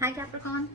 Hi Capricorn,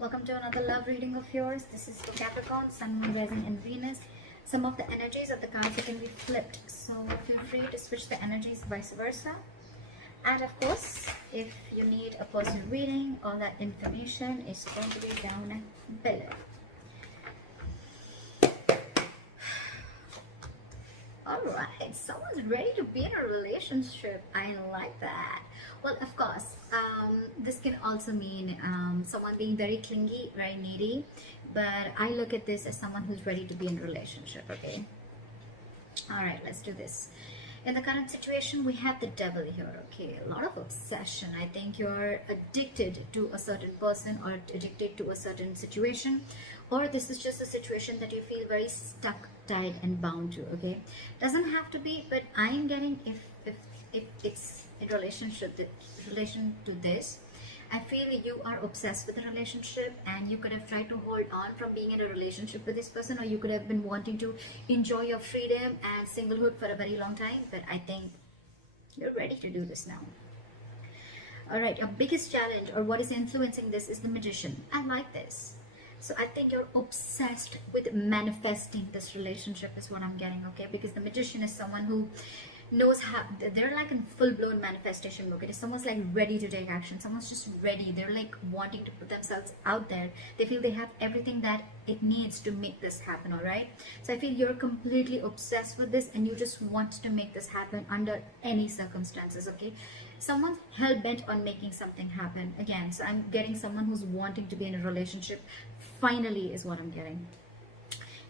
welcome to another love reading of yours. This is for Capricorn, Sun, Moon, Rising and Venus. Some of the energies of the cards can be flipped, so feel free to switch the energies vice versa. And of course, if you need a personal reading, all that information is going to be down below. Alright, someone's ready to be in a relationship. I like that. Well, of course, this can also mean someone being very clingy, very needy. But I look at this as someone who's ready to be in a relationship, okay? Alright, let's do this. In the current situation, we have the devil here, okay? A lot of obsession. I think you're addicted to a certain person or addicted to a certain situation. Or this is just a situation that you feel very stuck, tied and bound to, okay? Doesn't have to be, but I am getting if it's in relation to this, I feel you are obsessed with the relationship and you could have tried to hold on from being in a relationship with this person, or you could have been wanting to enjoy your freedom and singlehood for a very long time, but I think you're ready to do this now. Alright, your biggest challenge or what is influencing this is the Magician. I like this. So I think you're obsessed with manifesting this relationship is what I'm getting, okay? Because the Magician is someone who knows how, they're like in full-blown manifestation mode. It is someone's like ready to take action. Someone's just ready. They're like wanting to put themselves out there. They feel they have everything that it needs to make this happen, all right? So I feel you're completely obsessed with this and you just want to make this happen under any circumstances, okay? Someone's hell-bent on making something happen again. So I'm getting someone who's wanting to be in a relationship finally is what I'm getting.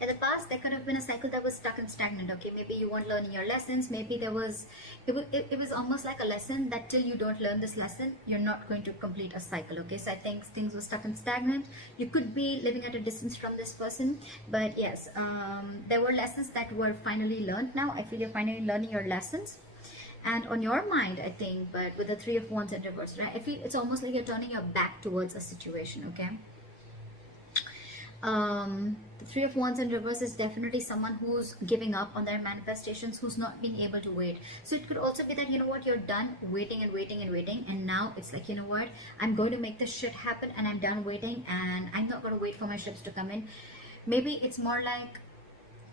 In the past, there could have been a cycle that was stuck and stagnant, okay? Maybe you weren't learning your lessons. Maybe there was, it was almost like a lesson that till you don't learn this lesson, you're not going to complete a cycle, okay? So I think things were stuck and stagnant. You could be living at a distance from this person, but yes, there were lessons that were finally learned now. I feel you're finally learning your lessons. And on your mind, I think, but with the Three of Wands in reverse, right? I feel it's almost like you're turning your back towards a situation, okay? The Three of Wands in reverse is definitely someone who's giving up on their manifestations, who's not being able to wait. So it could also be that, you know what, you're done waiting and waiting and waiting, and now it's like, you know what, I'm going to make this shit happen and I'm done waiting and I'm not going to wait for my ships to come in. Maybe it's more like,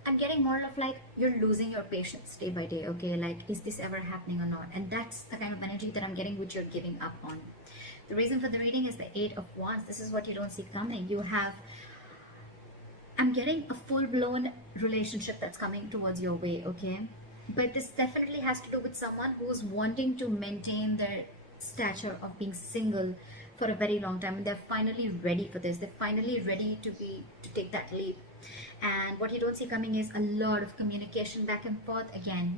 I'm getting more of like you're losing your patience day by day, okay? Like, is this ever happening or not? And that's the kind of energy that I'm getting, which you're giving up on. The reason for the reading is the Eight of Wands. This is what you don't see coming. You have, I'm getting a full-blown relationship that's coming towards your way, okay? But this definitely has to do with someone who's wanting to maintain their stature of being single for a very long time, and they're finally ready for this. They're finally ready to take that leap. And what you don't see coming is a lot of communication back and forth. Again,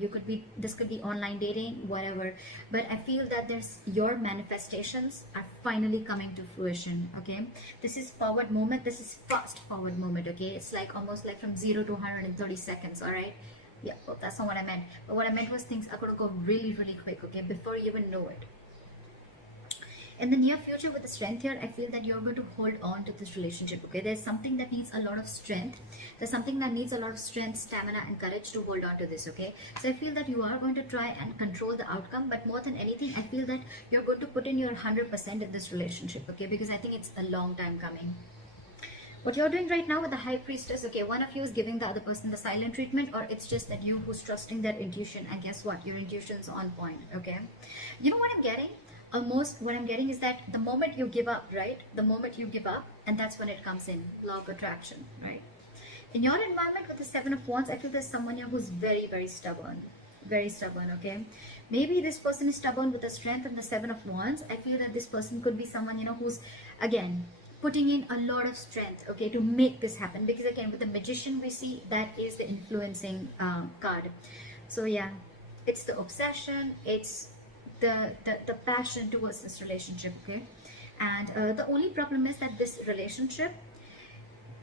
this could be online dating, whatever, but I feel that your manifestations are finally coming to fruition, okay? This is forward moment. This is fast forward moment, okay? It's like almost like from 0 to 130 seconds, all right? Yeah, well, that's not what I meant. But what I meant was things are going to go really, really quick, okay? Before you even know it. In the near future with the Strength here, I feel that you're going to hold on to this relationship, okay? There's something that needs a lot of strength. There's something that needs a lot of strength, stamina and courage to hold on to this, okay? So I feel that you are going to try and control the outcome, but more than anything, I feel that you're going to put in your 100% in this relationship, okay? Because I think it's a long time coming. What you're doing right now with the High Priestess, okay, one of you is giving the other person the silent treatment, or it's just that you who's trusting their intuition, and guess what? Your intuition's on point, okay? You know what I'm getting? Almost what I'm getting is that the moment you give up, right? The moment you give up, and that's when it comes in, law of attraction, right? In your environment with the Seven of Wands, I feel there's someone here who's very, very stubborn, okay? Maybe this person is stubborn with the Strength and the Seven of Wands. I feel that this person could be someone, you know, who's, again, putting in a lot of strength, okay, to make this happen. Because again, with the Magician, we see that is the influencing card. So yeah, it's the obsession, it's the passion towards this relationship, okay? And the only problem is that this relationship,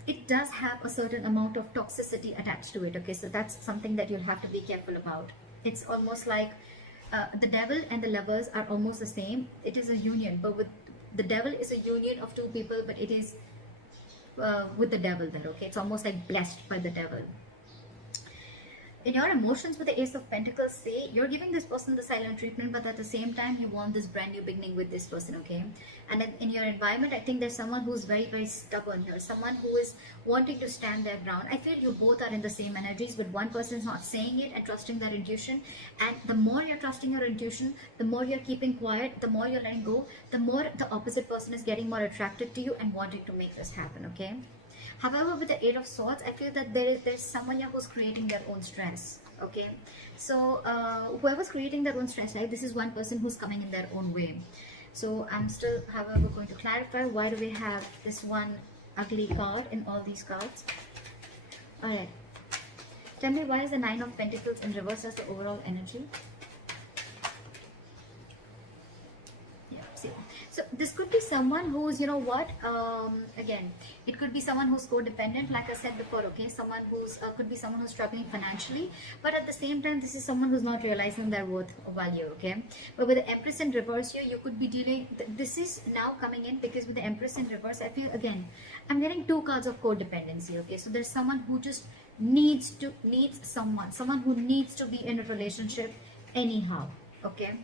it does have a certain amount of toxicity attached to it, okay? So that's something that you'll have to be careful about. It's almost like the Devil and the Lovers are almost the same. It is a union, but with the Devil is a union of two people, but it is with the Devil there, okay? It's almost like blessed by the Devil. in your emotions with the Ace of Pentacles, say you're giving this person the silent treatment, but at the same time you want this brand new beginning with this person, okay? And in your environment, I think there's someone who's very, very stubborn here, someone who is wanting to stand their ground. I feel you both are in the same energies, but one person is not saying it and trusting their intuition. And the more you're trusting your intuition, the more you're keeping quiet, the more you're letting go, the more the opposite person is getting more attracted to you and wanting to make this happen, okay? However, with the Eight of Swords, I feel that there's someone here who's creating their own stress, okay? So whoever's creating their own stress, right, this is one person who's coming in their own way. So I'm still, however, going to clarify, why do we have this one ugly card in all these cards? All right. Tell me, why is the Nine of Pentacles in reverse as the overall energy? Yeah, see. So this could be someone who's, you know what, again, it could be someone who's codependent, like I said before, okay? Someone who's, could be someone who's struggling financially, but at the same time, this is someone who's not realizing their worth or value, okay? But with the Empress in reverse here, you could be dealing, this is now coming in because with the Empress in reverse, I feel, again, I'm getting two cards of codependency, okay? So there's someone who just needs someone who needs to be in a relationship anyhow, okay?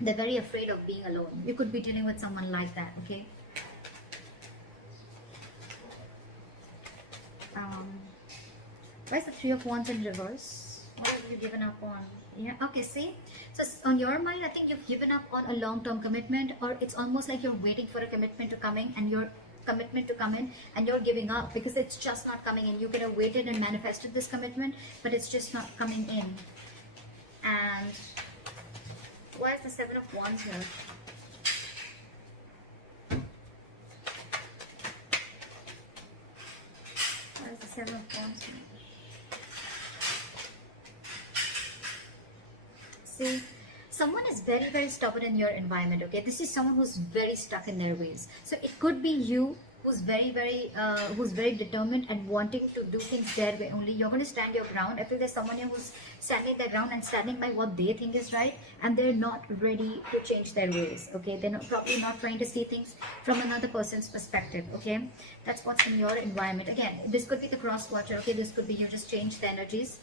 They're very afraid of being alone. You could be dealing with someone like that, okay? Why is the Three of Wands in reverse? What have you given up on? Yeah, okay, see? So on your mind, I think you've given up on a long-term commitment, or it's almost like you're waiting for a commitment to come in, and you're giving up because it's just not coming in. You could have waited and manifested this commitment, but it's just not coming in. And why is the Seven of Wands here? Why is the Seven of Wands here? See, someone is very, very stubborn in your environment, okay? This is someone who's very stuck in their ways. So it could be you who's very determined and wanting to do things their way only. You're going to stand your ground. I feel there's someone here who's standing their ground and standing by what they think is right, and they're not ready to change their ways, okay? They're probably not trying to see things from another person's perspective, okay? That's what's in your environment. Again, this could be the cross watcher, okay? This could be you just change the energies.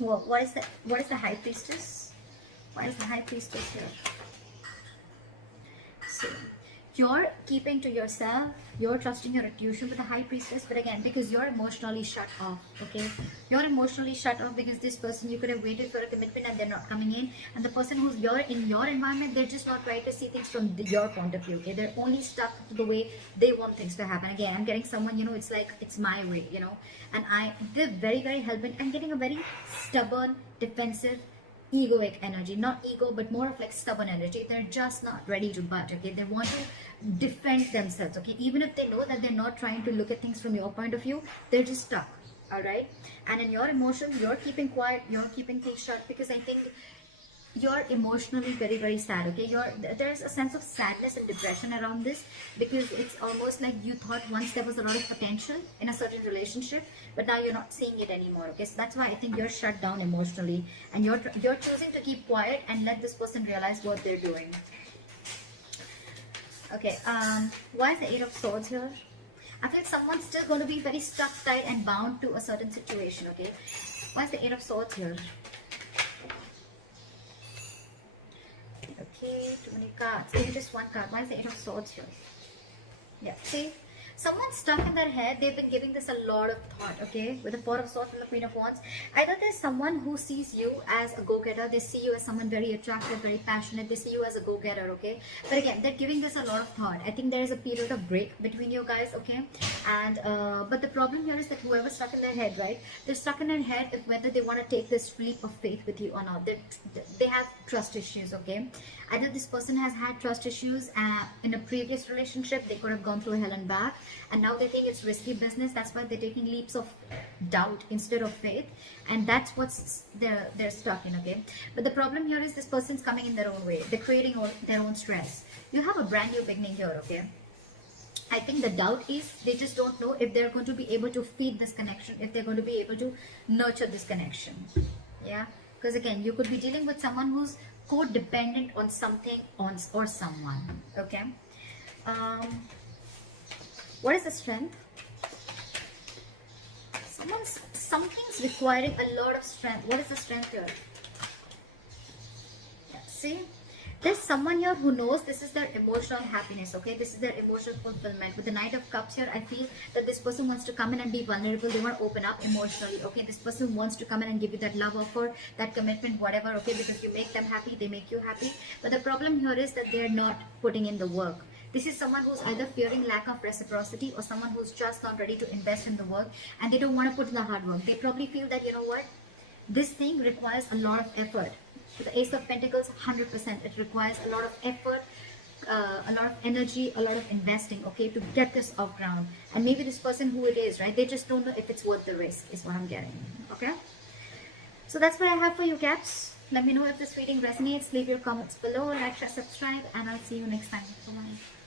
Well, what is the High Priestess? Why is the High Priestess here? So you're keeping to yourself, you're trusting your intuition with the High Priestess, but again, because you're emotionally shut off, okay? You're emotionally shut off because this person, you could have waited for a commitment and they're not coming in, and the person who's in your environment, they're just not trying to see things from your point of view, okay? They're only stuck to the way they want things to happen. Again, I'm getting someone, you know, it's like, it's my way, you know, and they're very, very hell-bent. I'm getting a very stubborn, defensive, egoic energy. Not ego, but more of like stubborn energy. They're just not ready to budge, okay? They want to defend themselves, okay? Even if they know that they're not trying to look at things from your point of view, they're just stuck, all right? And in your emotions, you're keeping quiet, you're keeping things shut, because I think you're emotionally very, very sad, okay? There's a sense of sadness and depression around this, because it's almost like you thought once there was a lot of potential in a certain relationship, but now you're not seeing it anymore, okay? So that's why I think you're shut down emotionally, and you're choosing to keep quiet and let this person realize what they're doing. Okay, why is the Eight of Swords here? I feel someone's still going to be very stuck, tight, and bound to a certain situation, okay? Why is the Eight of Swords here? Okay, too many cards. Maybe just one card. Why is the Eight of Swords here? Yeah, see? Someone's stuck in their head. They've been giving this a lot of thought, okay? With the Four of Swords and the Queen of Wands. Either there's someone who sees you as a go-getter. They see you as someone very attractive, very passionate. They see you as a go-getter, okay? But again, they're giving this a lot of thought. I think there is a period of break between you guys, okay? And but the problem here is that whoever's stuck in their head, right? They're stuck in their head if whether they want to take this leap of faith with you or not. They have trust issues, okay? Either this person has had trust issues in a previous relationship. They could have gone through hell and back, and now they think it's risky business. That's why they're taking leaps of doubt instead of faith, and that's what's they're stuck in, okay? But the problem here is this person's coming in their own way. They're creating their own stress. You have a brand new beginning here, okay? I think the doubt is they just don't know if they're going to be able to feed this connection, if they're going to be able to nurture this connection. Yeah, because again, you could be dealing with someone who's codependent on something or someone, okay? What is the strength? something's requiring a lot of strength. What is the strength here? Yeah, see, there's someone here who knows this is their emotional happiness, okay? This is their emotional fulfillment. With the Knight of Cups here, I feel that this person wants to come in and be vulnerable. They want to open up emotionally, okay? This person wants to come in and give you that love offer, that commitment, whatever, okay? Because you make them happy, they make you happy. But the problem here is that they're not putting in the work. This is someone who's either fearing lack of reciprocity or someone who's just not ready to invest in the work and they don't want to put in the hard work. They probably feel that, you know what, this thing requires a lot of effort. For the Ace of Pentacles, 100%. It requires a lot of effort, a lot of energy, a lot of investing, okay, to get this off ground. And maybe this person who it is, right, they just don't know if it's worth the risk, is what I'm getting, okay? So that's what I have for you, Caps. Let me know if this reading resonates. Leave your comments below, like, share, subscribe, and I'll see you next time. Bye-bye.